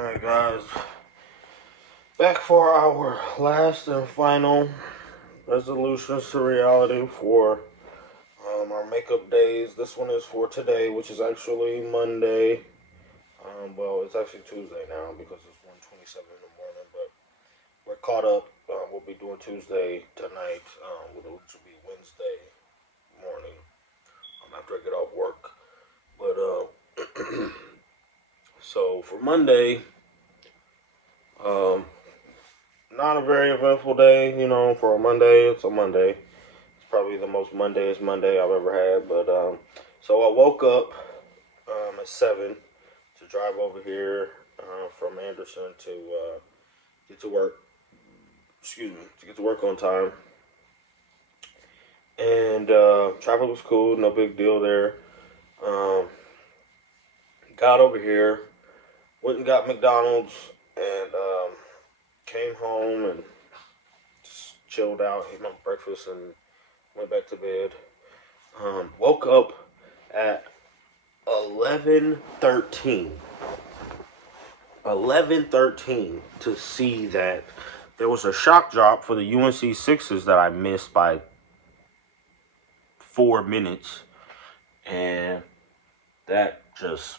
Alright guys, back for our last and final resolutions to reality for our makeup days. This one is for today, which is actually Monday. Well, it's actually Tuesday now because it's 1:27 in the morning, but we're caught up. We'll be doing Tuesday tonight, which will be Wednesday morning after I get off work. But so for Monday, not a very eventful day, for a Monday. It's a Monday. It's probably the most Mondayest Monday I've ever had. But so I woke up at 7 to drive over here from Anderson to get to work. To get to work on time. And traffic was cool, no big deal there. Got over here, went and got McDonald's, and came home and just chilled out, ate my breakfast, and went back to bed. Woke up at 11:13. 11:13 to see that there was a shock drop for the UNC Sixers that I missed by 4 minutes, and that just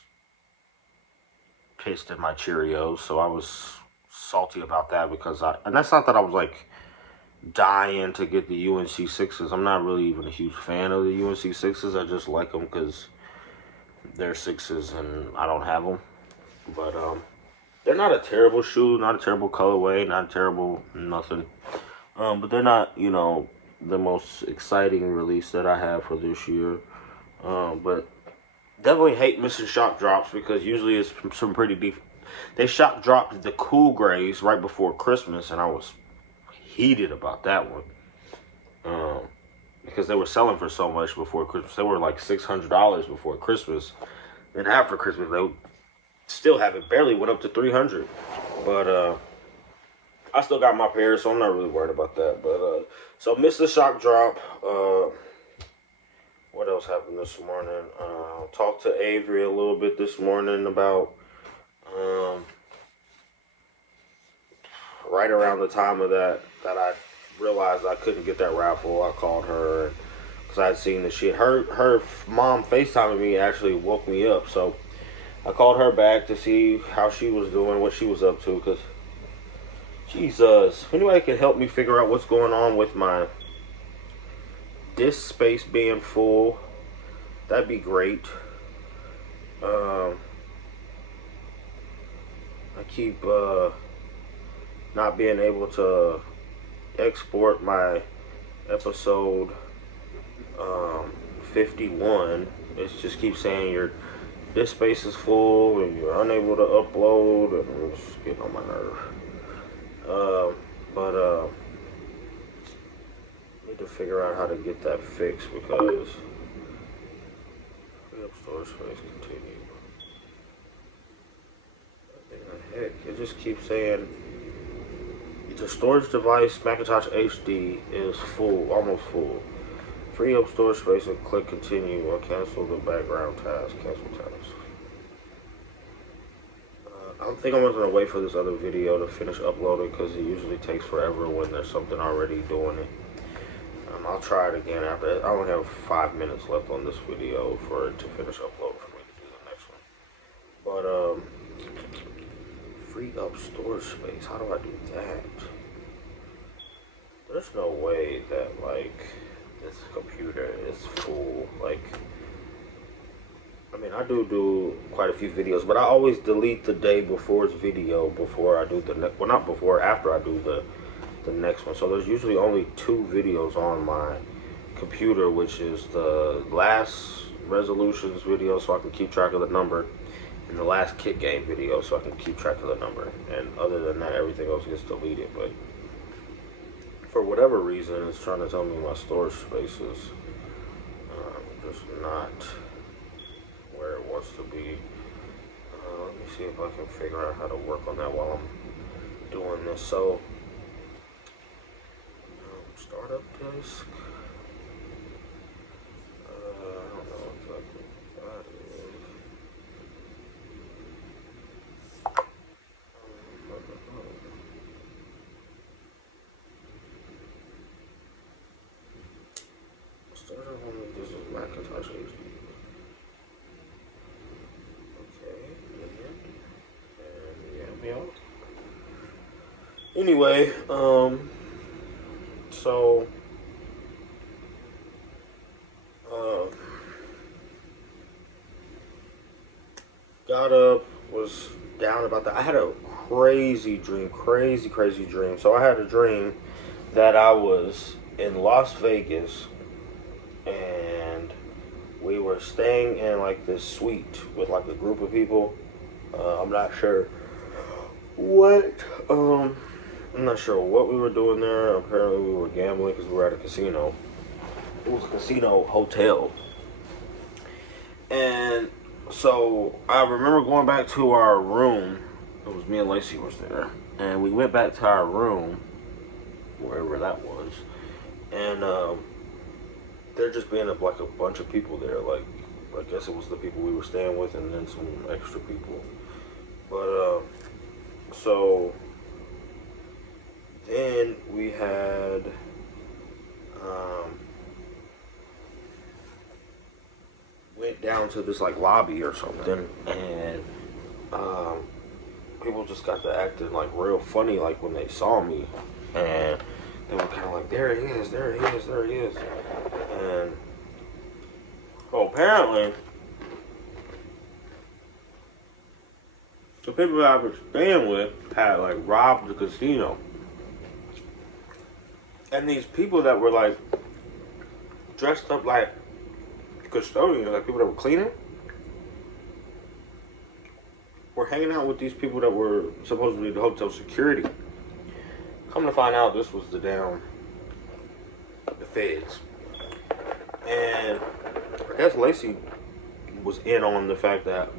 pissed in my Cheerios. So I was salty about that because and that's not that I was like dying to get the UNC Sixers. I'm not really even a huge fan of the UNC Sixers. I just like them because they're Sixers and I don't have them. But they're not a terrible shoe, not a terrible colorway, not a terrible nothing. But they're not, the most exciting release that I have for this year. But definitely hate missing shock drops because usually it's some pretty deep. They shock dropped the cool grays right before Christmas, and I was heated about that one. Because they were selling for so much before Christmas. They were like $600 before Christmas. Then after Christmas, they still haven't barely went up to $300. But I still got my pair, so I'm not really worried about that. But so missed the shock drop. What else happened this morning? Talked to Avery a little bit this morning about right around the time of that I realized I couldn't get that raffle. I called her because I had seen the shit. Her mom FaceTiming me actually woke me up, so I called her back to see how she was doing, what she was up to, because Jesus, if anybody can help me figure out what's going on with my disk space being full, that'd be great. I keep not being able to export my episode 51. It just keeps saying your disk space is full and you're unable to upload, and it's getting on my nerve. But need to figure out how to get that fixed because free up storage space continue. What the heck? It just keeps saying the storage device Macintosh HD is full, almost full. Free up storage space and click continue or cancel the background task. Cancel task. I think I'm just going to wait for this other video to finish uploading because it usually takes forever when there's something already doing it. I'll try it again after. I only have 5 minutes left on this video for it to finish upload for me to do the next one. But free up storage space. How do I do that? There's no way that this computer is full. I do quite a few videos, but I always delete the day before's video before I do the next. Well, not before, after I do the next one. So there's usually only 2 videos on my computer, which is the last resolutions video so I can keep track of the number, and the last kit game video so I can keep track of the number. And other than that, everything else gets deleted. But for whatever reason, it's trying to tell me my storage space is just not where it wants to be. Let me see if I can figure out how to work on that while I'm doing this. So startup disk. I don't know exactly what that is. Macintosh HD. Okay, and yeah. Anyway, so got up, was down about that. I had a crazy dream, crazy dream. So I had a dream that I was in Las Vegas and we were staying in like this suite with like a group of people. I'm not sure what I'm not sure what we were doing there. Apparently we were gambling because we were at a casino. It was a casino hotel. And so I remember going back to our room. It was me and Lacey was there. And we went back to our room, wherever that was. And there just being like a bunch of people there. Like, I guess it was the people we were staying with and then some extra people. But so then we had went down to this like lobby or something, and people just got to acting like real funny like when they saw me, and they were kind of like, there he is, there he is, there he is. And well, apparently the people that I was staying with had like robbed the casino. And these people that were like dressed up like custodians, like people that were cleaning, were hanging out with these people that were supposedly the hotel security. Come to find out, this was the feds. And I guess Lacey was in on the fact that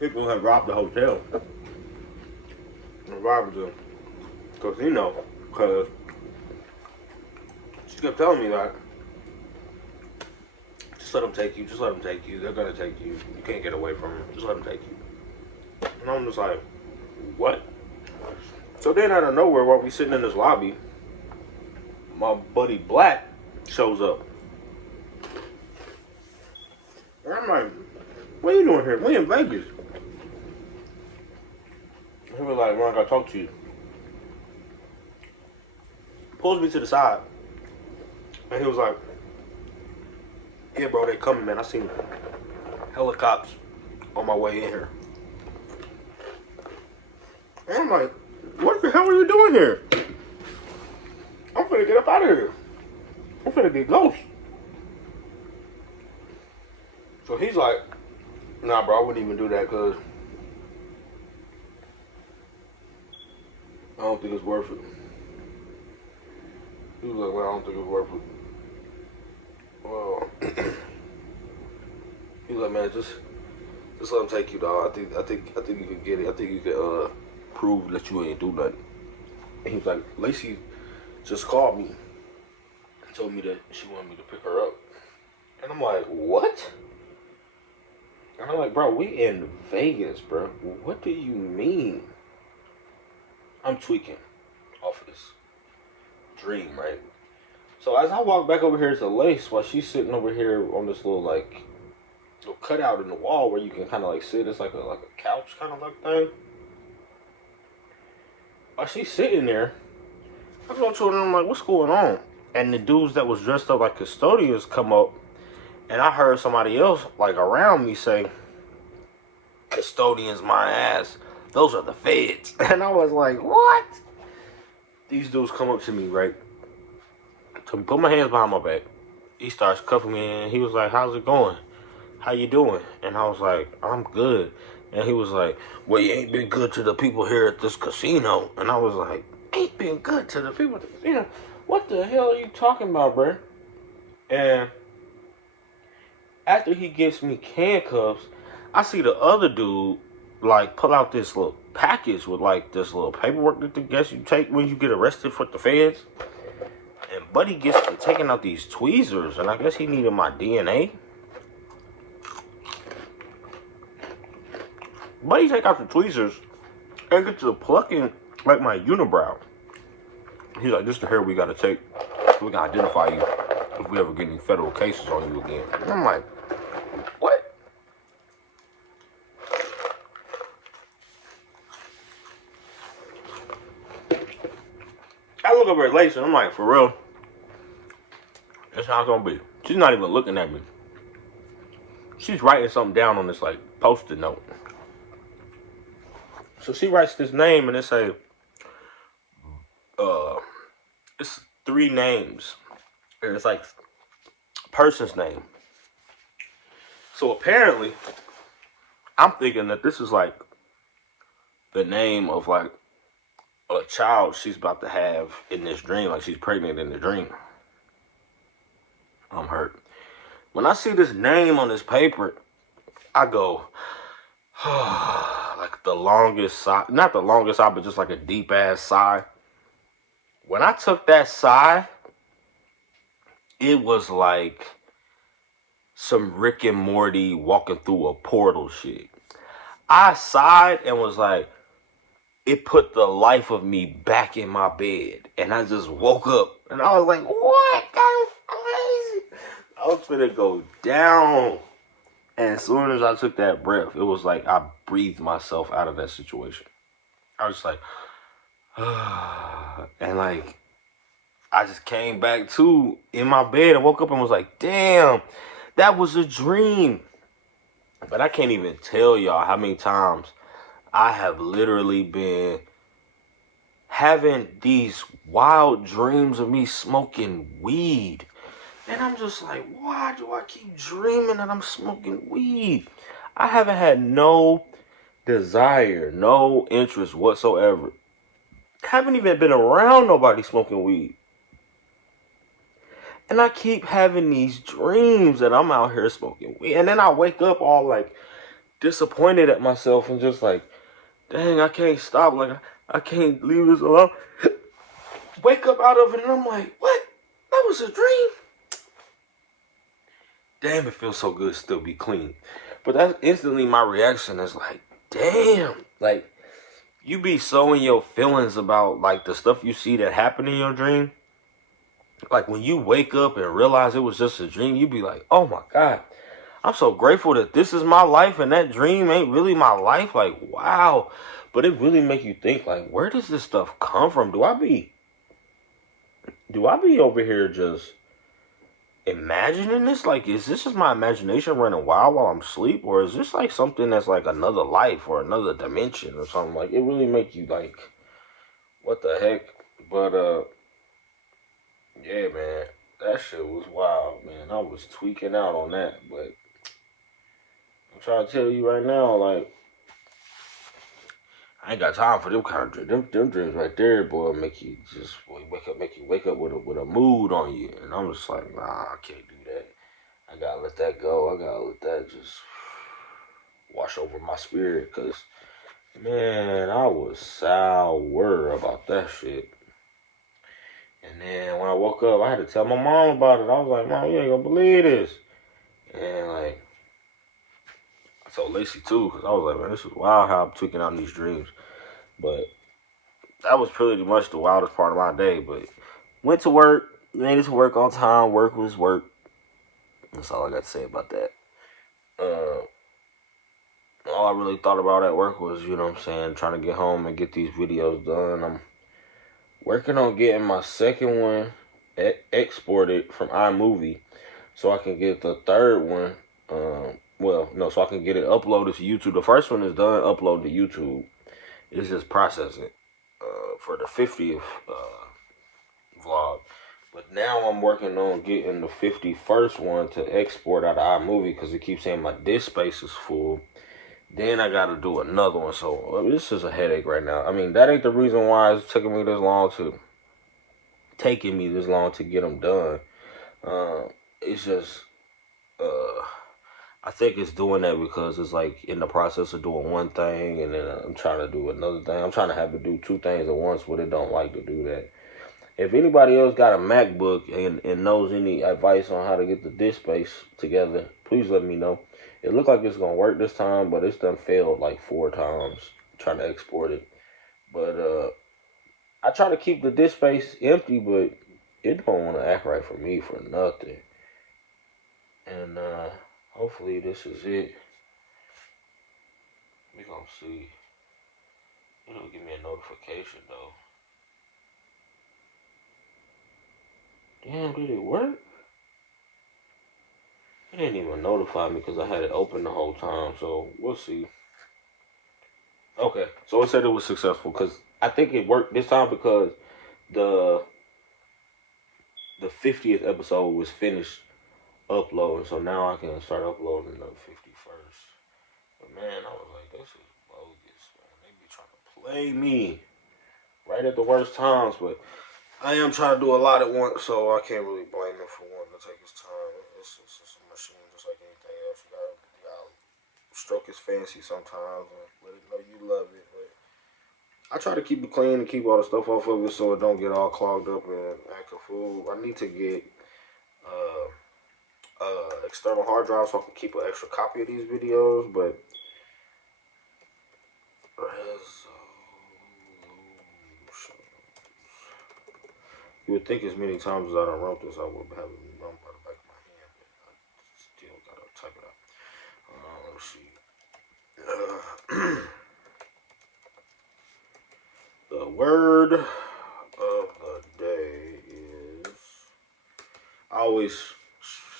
people had robbed the hotel and robbed the casino, because she kept telling me that, just let them take you, just let them take you, they're gonna take you, you can't get away from them, just let them take you. And I'm just like, what? So then out of nowhere, while we sitting in this lobby, my buddy Black shows up. And I'm like, what are you doing here? We in Vegas. He was like, Ron, I gotta talk to you. Pulls me to the side. And he was like, yeah, bro, they coming, man. I seen helicopters on my way in here. And I'm like, what the hell are you doing here? I'm finna get up out of here. I'm finna get ghost. So he's like, nah, bro, I wouldn't even do that because I don't think it's worth it. He was like, well, I don't think it's worth it. Well, he was like, man, just let him take you, dog. I think you could get it. I think you could prove that you ain't do nothing. And he was like, Lacey just called me and told me that she wanted me to pick her up. And I'm like, what? And I'm like, bro, we in Vegas, bro. What do you mean? I'm tweaking off of this dream, right? So as I walk back over here to Lace, while she's sitting over here on this little like little cutout in the wall where you can kind of like sit, it's like a couch kind of like thing. While she's sitting there, I go to her and I'm like, what's going on? And the dudes that was dressed up like custodians come up, and I heard somebody else like around me say, custodians my ass. Those are the feds. And I was like, what? These dudes come up to me, right? To put my hands behind my back. He starts cuffing me and he was like, how's it going? How you doing? And I was like, I'm good. And he was like, well, you ain't been good to the people here at this casino. And I was like, ain't been good to the people at the casino? What the hell are you talking about, bro? And after he gives me handcuffs, I see the other dude like pull out this little package with like this little paperwork that I guess you take when you get arrested for the feds. And Buddy gets to taking out these tweezers, and I guess he needed my DNA. Buddy take out the tweezers and get to plucking like my unibrow. He's like, this is the hair we gotta take. We can identify you if we ever get any federal cases on you again. And I'm like, what? I look over at Lacey and I'm like, for real? That's how it's gonna be. She's not even looking at me. She's writing something down on this like post-it note. So she writes this name and it's it's 3 names. And it's like person's name. So apparently, I'm thinking that this is like the name of like a child she's about to have in this dream. Like she's pregnant in the dream. I'm hurt. When I see this name on this paper, I go, like the longest sigh. Not the longest sigh, but just like a deep ass sigh. When I took that sigh, it was like some Rick and Morty walking through a portal shit. I sighed and was like, it put the life of me back in my bed. And I just woke up and I was like, what? That is crazy. I was finna go down. And as soon as I took that breath, it was like I breathed myself out of that situation. I was just like, and like, I just came back to in my bed and woke up and was like, damn, that was a dream. But I can't even tell y'all how many times I have literally been having these wild dreams of me smoking weed. And I'm just like, why do I keep dreaming that I'm smoking weed? I haven't had no desire, no interest whatsoever. Haven't even been around nobody smoking weed. And I keep having these dreams that I'm out here smoking weed. And then I wake up all like disappointed at myself and just like, dang, I can't stop. Like, I can't leave this alone. Wake up out of it and I'm like, what? That was a dream? Damn, it feels so good to still be clean. But that's instantly my reaction is like, damn. Like, you be so in your feelings about, like, the stuff you see that happen in your dream. Like, when you wake up and realize it was just a dream, you be like, oh, my God. I'm so grateful that this is my life and that dream ain't really my life. Like, wow. But it really make you think, like, where does this stuff come from? Do I be over here just imagining this? Like, is this just my imagination running wild while I'm asleep? Or is this like something that's like another life or another dimension or something? Like, it really make you like, what the heck? But, yeah, man, that shit was wild, man. I was tweaking out on that, but I'm trying to tell you right now, like, I ain't got time for them kind of dreams. Them dreams right there, boy, make you just wake up with a mood on you. And I'm just like, nah, I can't do that. I gotta let that go. I gotta let that just wash over my spirit. Cause man, I was sour about that shit. And then when I woke up, I had to tell my mom about it. I was like, Mom, you ain't gonna believe this. And like, I told Lacey too, because I was like, man, this is wild how I'm tweaking out in these dreams. But that was pretty much the wildest part of my day. But went to work, made it to work on time. Work was work. That's all I got to say about that. All I really thought about at work was, you know what I'm saying, trying to get home and get these videos done. I'm working on getting my second one exported from iMovie so I can get the third one. So I can get it uploaded to YouTube. The first one is done, uploaded to YouTube. It's just processing for the 50th vlog. But now I'm working on getting the 51st one to export out of iMovie because it keeps saying my disk space is full. Then I got to do another one. So this is a headache right now. I mean, that ain't the reason why it's taking me this long to get them done. It's just, I think it's doing that because it's like in the process of doing one thing and then I'm trying to do another thing. I'm trying to have to do 2 things at once, but it don't like to do that. If anybody else got a MacBook and knows any advice on how to get the disk space together, please let me know. It looked like it's going to work this time, but it's done failed like 4 times trying to export it. But I try to keep the disk space empty, but it don't want to act right for me for nothing. And hopefully this is it. We gonna see. It'll give me a notification though. Damn, did it work? It didn't even notify me because I had it open the whole time. So we'll see. Okay, so it said it was successful because I think it worked this time because the 50th episode was finished uploading, so now I can start uploading the 51st. But man, I was like, this is bogus, man. They be trying to play me right at the worst times, but I am trying to do a lot at once, so I can't really blame him for wanting to take his time. It's just a machine just like anything else. You gotta stroke his fancy sometimes and let it know you love it, but I try to keep it clean and keep all the stuff off of it so it don't get all clogged up and act a fool. I need to get external hard drive so I can keep an extra copy of these videos, but you would think as many times as I done wrote this, I would have it run by the back of my hand, but I still gotta type it out. Let's see. The word of the day is. I always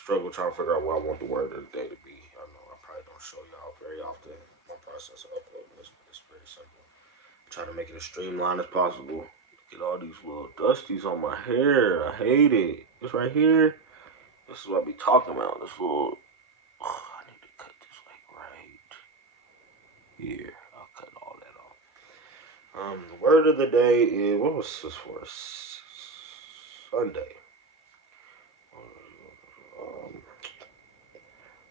struggle trying to figure out what I want the word of the day to be. I know I probably don't show y'all very often my process of uploading. It's pretty simple. I try to make it as streamlined as possible. Get all these little dusties on my hair. I hate it. This right here. This is what I be talking about. This little. Oh, I need to cut this like right here. I'll cut all that off. The word of the day is, what was this for? Sunday.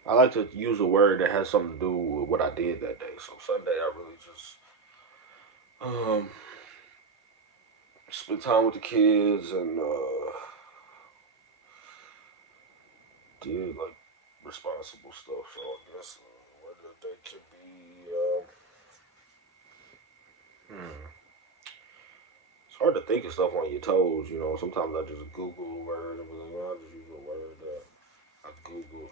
I like to use a word that has something to do with what I did that day. So Sunday, I really just spent time with the kids and did like responsible stuff. So I guess word of the day could be it's hard to think of stuff on your toes. You know, sometimes I just Google a word and I just use a word that I Google.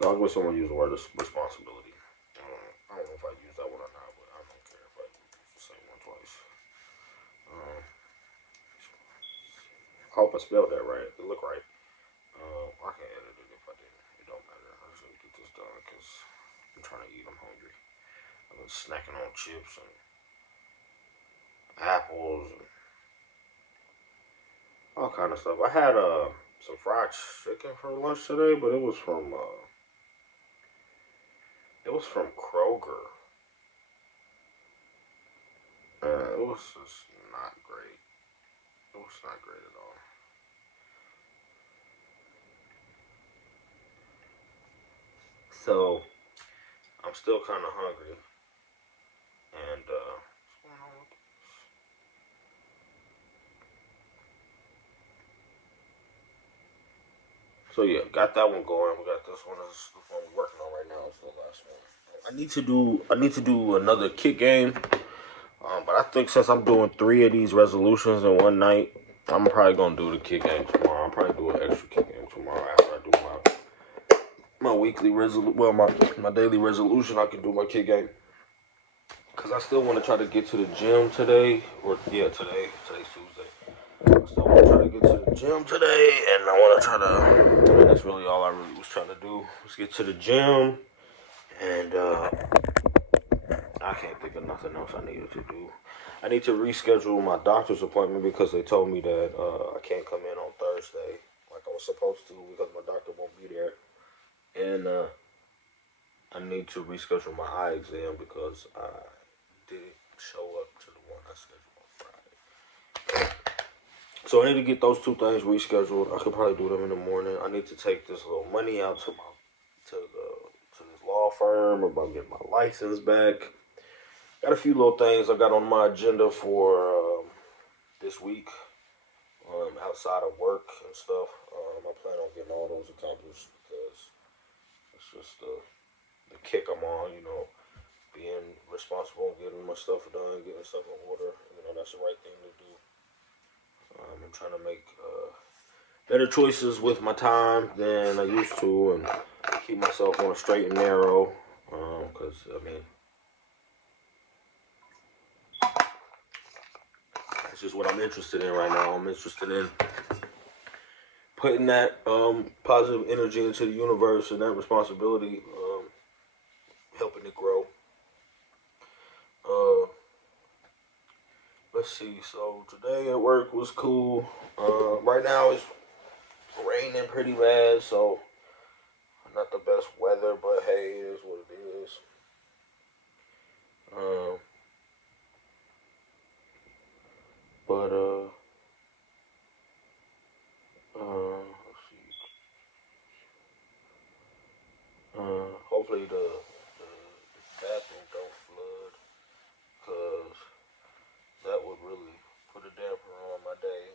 So I'll give someone use the word responsibility. I don't know if I use that one or not, but I don't care if I use the same one twice. I hope I spelled that right. It looked right. I can edit it if I didn't. It don't matter. I just need to get this done because I'm trying to eat. I'm hungry. I've been snacking on chips and apples and all kind of stuff. I had some fried chicken for lunch today, but it was from Kroger. It was just not great. It was not great at all. So I'm still kind of hungry, and what's going on with this? So yeah, got that one going. We got this one. This is the one we're working on right now. It's the last one. I need to do another kick game. But I think since I'm doing 3 of these resolutions in one night, I'm probably gonna do the kick game tomorrow. I'll probably do an extra kick game tomorrow after I do my weekly my daily resolution. I can do my kick game because I still want to try to get to the gym today. Today's Tuesday. I still want to try to get to the gym today, and I want to try to. I mean, that's really all I really was trying to do was get to the gym, and I can't think of nothing else I needed to do. I need to reschedule my doctor's appointment because they told me that I can't come in on Thursday like I was supposed to because my doctor won't be there. And I need to reschedule my eye exam because I didn't show up to the one I scheduled on Friday. So I need to get those two things rescheduled. I could probably do them in the morning. I need to take this little money out to this law firm about getting my license back. Got a few little things I got on my agenda for this week. outside of work and stuff. I plan on getting all those accomplished because it's just the kick I'm on, being responsible, getting my stuff done, getting stuff in order. That's the right thing to do. I'm trying to make better choices with my time than I used to, and keep myself on a straight and narrow. Because that's just what I'm interested in right now. I'm interested in putting that positive energy into the universe and that responsibility, helping it grow. Uh, let's see. So today at work was cool. Right now it's raining pretty bad, so not the best weather, but hey, it is what it is. Um, but let's see. Hopefully the bathroom don't flood, cause that would really put a damper on my day.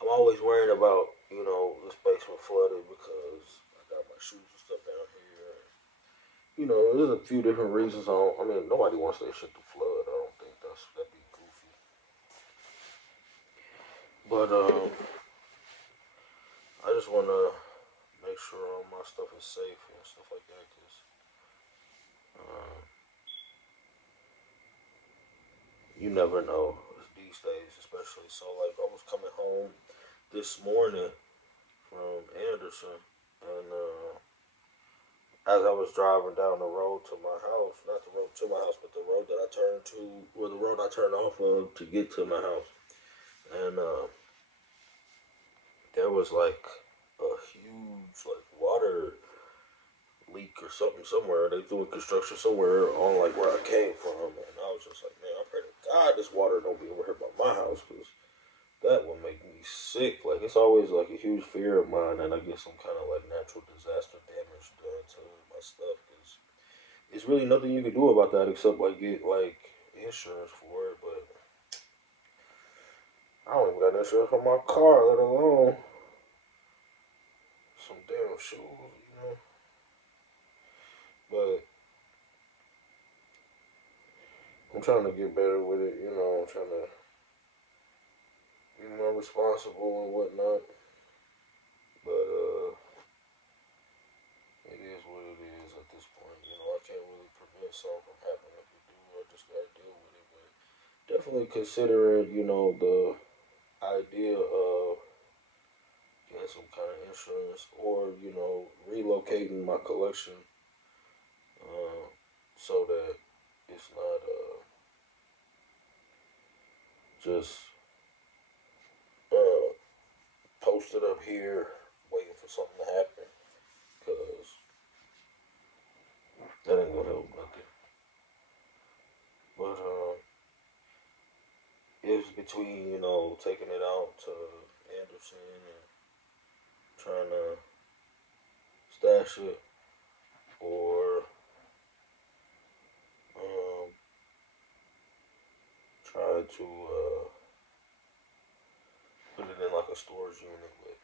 I'm always worried about this basement flooded because I got my shoes and stuff down here. There's a few different reasons. Nobody wants their shit to flood. I don't think that'd be goofy. But I just want to make sure all my stuff is safe and stuff like that. Cause you never know these days, especially. So like I was coming home this morning from Anderson, and as I was driving down the road to my house, not the road to my house, but the road that I turned to, or the road I turned off of to get to my house, and there was like a huge like water leak or something somewhere. They doing construction somewhere on like where I came from, and I was just like, man, I pray to God this water don't be over here by my house, because that would make me sick. Like it's always like a huge fear of mine, and I get some kind of like natural disaster damage done to my stuff. Cause it's really nothing you can do about that except like get like insurance for it. But I don't even got insurance for my car, let alone some damn shoes. But I'm trying to get better with it. I'm trying to be more responsible and whatnot. But it is what it is at this point. I can't really prevent something from happening. If it do, I just gotta deal with it. But definitely considering, the idea of getting some kind of insurance, or relocating my collection, so that it's not just uh, posted up here waiting for something to happen, because that ain't gonna help nothing. But it's between taking it out to Anderson and trying to stash it, or trying to put it in like a storage unit. But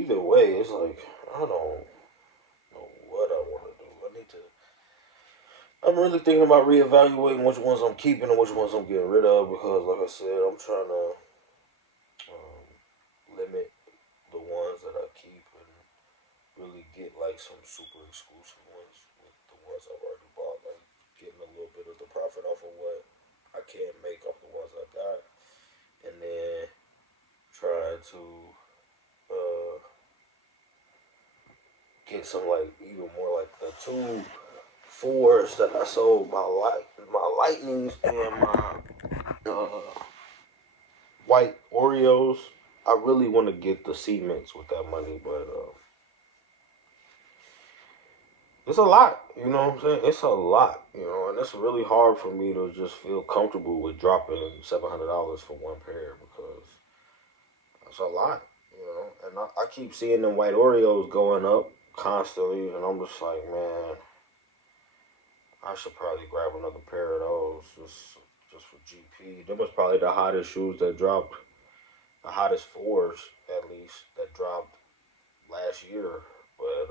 either way, it's like I don't know what I want to do. I'm really thinking about reevaluating which ones I'm keeping and which ones I'm getting rid of, because, like I said, I'm trying to limit the ones that I keep and really get like some super exclusive ones with the ones I've already bought, like getting a little bit of the profit off of what I can't make off the ones I got, and then trying to get some like even more like the two fours that I sold, my lightnings and my white Oreos. I really want to get the cements with that money, but it's a lot, you know what I'm saying? It's a lot, and it's really hard for me to just feel comfortable with dropping $700 for one pair, because it's a lot, And I keep seeing them white Oreos going up constantly, and I'm just like, man, I should probably grab another pair of those just for GP. Them was probably the hottest shoes that dropped the hottest fours at least that dropped last year, but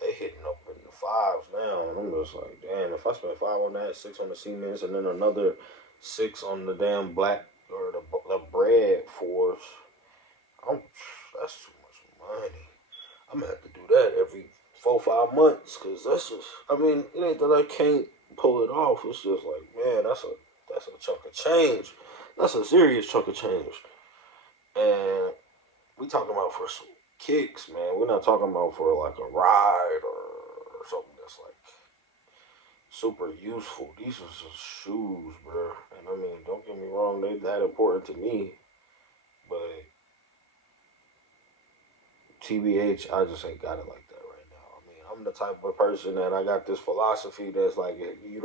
they hitting up in the fives now, and I'm just like, damn, if I spend five on that, six on the cements, and then another six on the damn black or the bread fours, that's too much money. I'm gonna have to do that every 4 5 months, cause that's just, I mean, it ain't that I can't pull it off. It's just like, man, that's a chunk of change. That's a serious chunk of change, and we talking about for some kicks, man. We're not talking about for like a ride or something that's like super useful. These are just shoes, bro. And I mean, don't get me wrong, they that important to me, but TBH, I just ain't got it like that right now. I mean, I'm the type of person that I got this philosophy that's like, you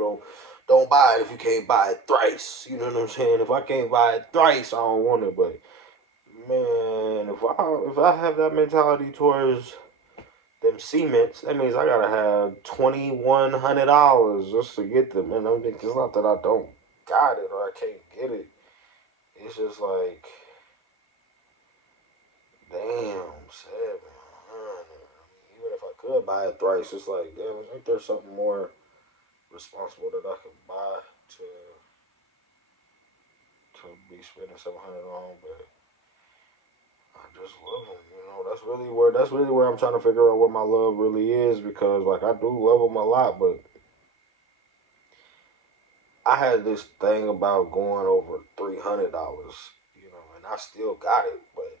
don't buy it if you can't buy it thrice. You know what I'm saying? If I can't buy it thrice, I don't want it. But man, if I have that mentality towards them cements, that means I gotta have $2,100 just to get them. And I'm thinking, it's not that I don't got it or I can't get it. It's just like, damn, 700. I mean, even if I could buy it thrice, it's like, damn, I think there's something more responsible that I could buy to be spending 700 on, but I just love them. You know, that's really where I'm trying to figure out what my love really is, because like I do love them a lot, but I had this thing about going over $300, you know, and I still got it, but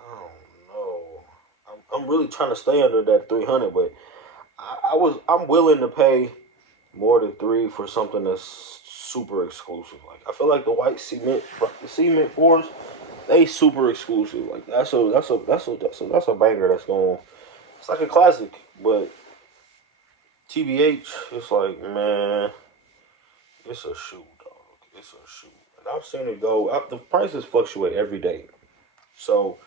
I don't know. I'm really trying to stay under that 300, but I'm willing to pay more than three for something that's super exclusive. Like I feel like the cement fours, they super exclusive. Like that's a banger. It's like a classic. But TBH, it's like, man, it's a shoe, dog. It's a shoe, and I've seen it go up. The prices fluctuate every day, so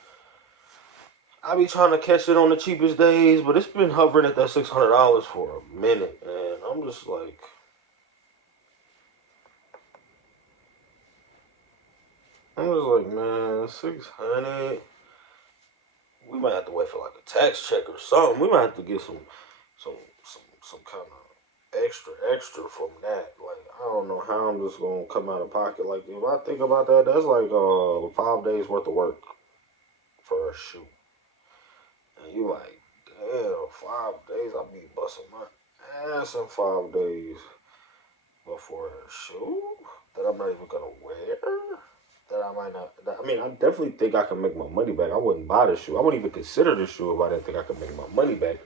I be trying to catch it on the cheapest days, but it's been hovering at that $600 for a minute, and I'm just like, man, 600. We might have to wait for like a tax check or something. We might have to get some kind of extra from that. Like I don't know how I'm just gonna come out of pocket. Like if I think about that, that's like 5 days worth of work for a shoe. And you like, damn, 5 days, I'll be busting my ass in 5 days before a shoe that I'm not even gonna wear. That I might not. I mean, I definitely think I can make my money back. I wouldn't buy the shoe. I wouldn't even consider the shoe if I didn't think I could make my money back.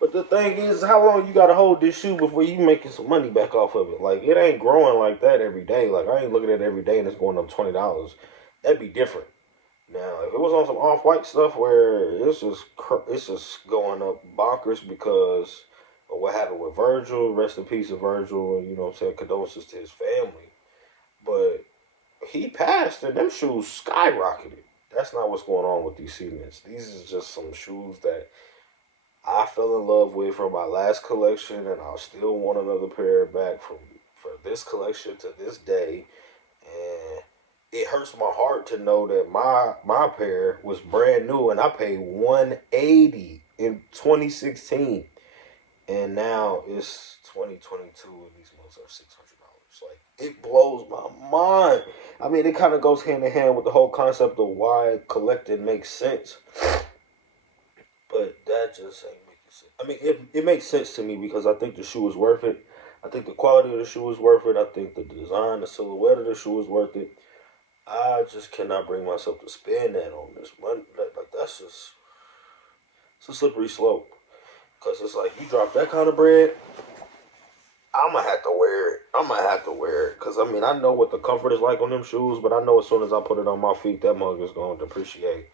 But the thing is, how long you gotta hold this shoe before you making some money back off of it? Like, it ain't growing like that every day. Like, I ain't looking at it every day and it's going up $20. That'd be different. Now, if it was on some off-white stuff where it's just going up bonkers because of what happened with Virgil, rest in peace of Virgil, and you know what I'm saying, condolences to his family. But he passed and them shoes skyrocketed. That's not what's going on with these cements. These is just some shoes that I fell in love with from my last collection, and I still want another pair back for this collection to this day. And it hurts my heart to know that my pair was brand new and I paid 180 in 2016, and now it's 2022 and these ones are $600. Like it blows my mind. I mean, it kind of goes hand in hand with the whole concept of why collecting makes sense, but that just ain't making sense. I mean, it makes sense to me because I think the shoe is worth it. I think the quality of the shoe is worth it. I think the design, the silhouette of the shoe is worth it. I just cannot bring myself to spend that on this money. Like that's just, it's a slippery slope. Cause it's like you drop that kind of bread, I'ma have to wear it. I'ma have to wear it. Cause I mean I know what the comfort is like on them shoes, but I know as soon as I put it on my feet, that mug is going to depreciate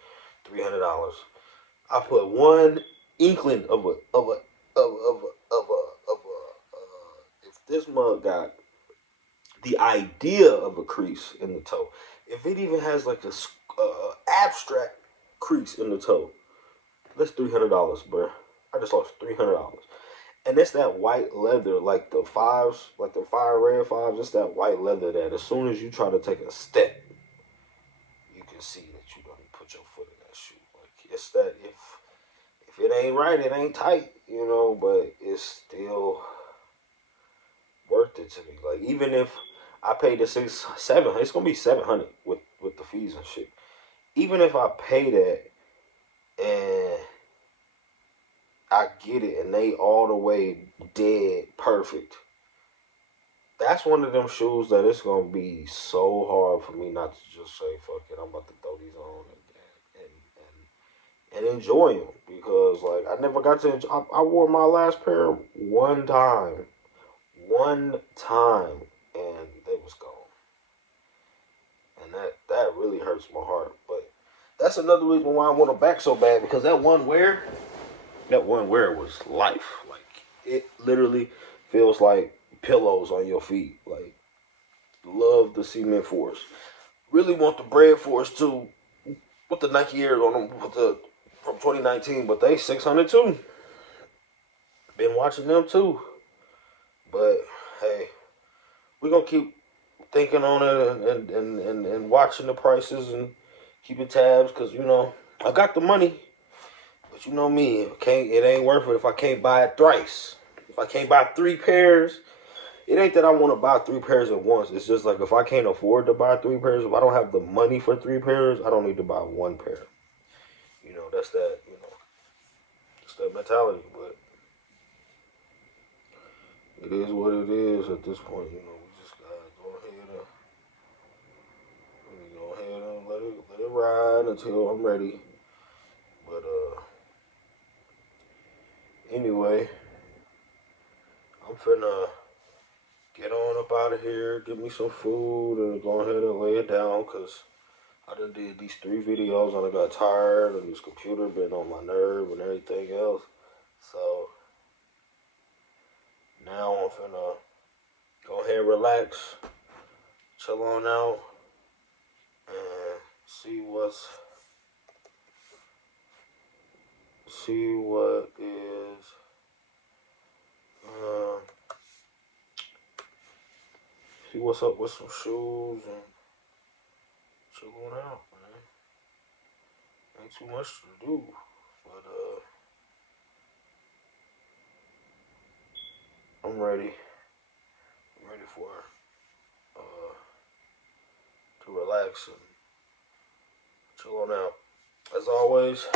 $300. I put one inkling of a if this mug got the idea of a crease in the toe, if it even has like a abstract crease in the toe, that's $300, bro. I just lost $300, and it's that white leather, like the fives, like the fire red fives. It's that white leather that as soon as you try to take a step, see that you don't put your foot in that shoe. Like, it's that if it ain't right, it ain't tight, you know, but it's still worth it to me. Like, even if I paid the 7, it's gonna be 700 with the fees and shit. Even if I pay that and I get it and they all the way dead perfect, that's one of them shoes that it's gonna be so hard for me not to just say fuck it, I'm about to throw these on and enjoy them, because like I never got to enjoy, I wore my last pair one time, and they was gone, and that really hurts my heart. But that's another reason why I want them back so bad, because that one wear was life. Like, it literally feels like pillows on your feet. Like, love the cement force. Really want the bread force too, with the Nike Airs on them, from 2019, but they 600 too. Been watching them too. But hey, we're gonna keep thinking on it and watching the prices and keeping tabs, because you know I got the money, but you know me, it ain't worth it if I can't buy it thrice. If I can't buy 3 pairs, it ain't that I want to buy 3 pairs at once. It's just like, if I can't afford to buy 3 pairs, if I don't have the money for 3 pairs, I don't need to buy 1 pair. You know, that's that. You know, it's that mentality. But it is what it is at this point. You know, we just gotta go ahead and let it ride until I'm ready. But anyway, I'm finna get on up out of here, get me some food, and go ahead and lay it down, because I done did these 3 videos and I got tired, and this computer been on my nerve and everything else. So now I'm finna go ahead and relax, chill on out, and see what is see what's up with some shoes, and chill on out, man. Ain't too much to do, but I'm ready. I'm ready for to relax and chill on out. As always,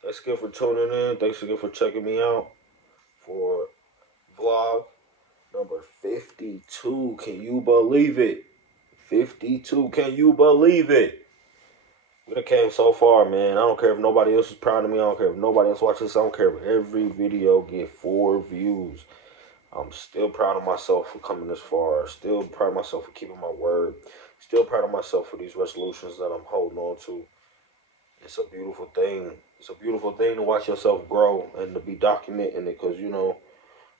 thanks again for tuning in. Thanks again for checking me out for vlog number 52. Can you believe it? 52. Can you believe it? We done came so far, man. I don't care if nobody else is proud of me. I don't care if nobody else watches this. I don't care if every video get 4 views. I'm still proud of myself for coming this far. Still proud of myself for keeping my word. Still proud of myself for these resolutions that I'm holding on to. It's a beautiful thing. It's a beautiful thing to watch yourself grow and to be documenting it, because, you know,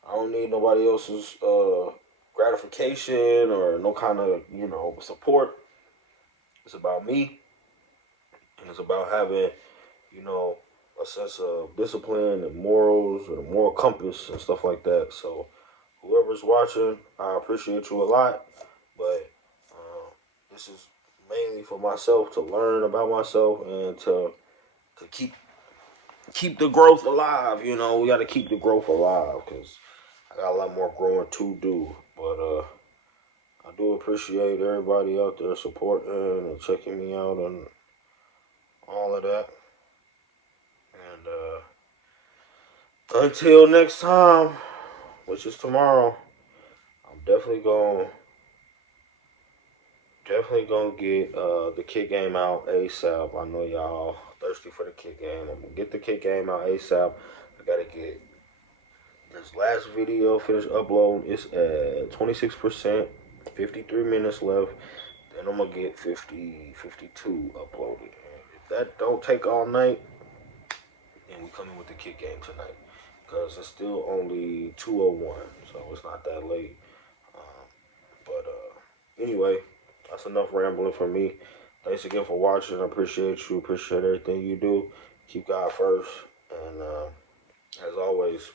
I don't need nobody else's gratification or no kind of, you know, support. It's about me, and it's about having, you know, a sense of discipline and morals and a moral compass and stuff like that. So whoever's watching, I appreciate you a lot, but this is mainly for myself, to learn about myself and to keep the growth alive. You know, we got to keep the growth alive, because I got a lot more growing to do. But I do appreciate everybody out there supporting and checking me out and all of that. And until next time, which is tomorrow, I'm definitely gonna get the kid game out ASAP. I know y'all thirsty for the kid game. I'm gonna get the kid game out ASAP. I gotta get this last video finished uploading. It's at 26%, 53 minutes left. Then I'm gonna get 52 uploaded. And if that don't take all night, then we coming with the kid game tonight, because it's still only 2:01, so it's not that late. But anyway, that's enough rambling from me. Thanks again for watching. I appreciate you. Appreciate everything you do. Keep God first. And as always,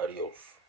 adios.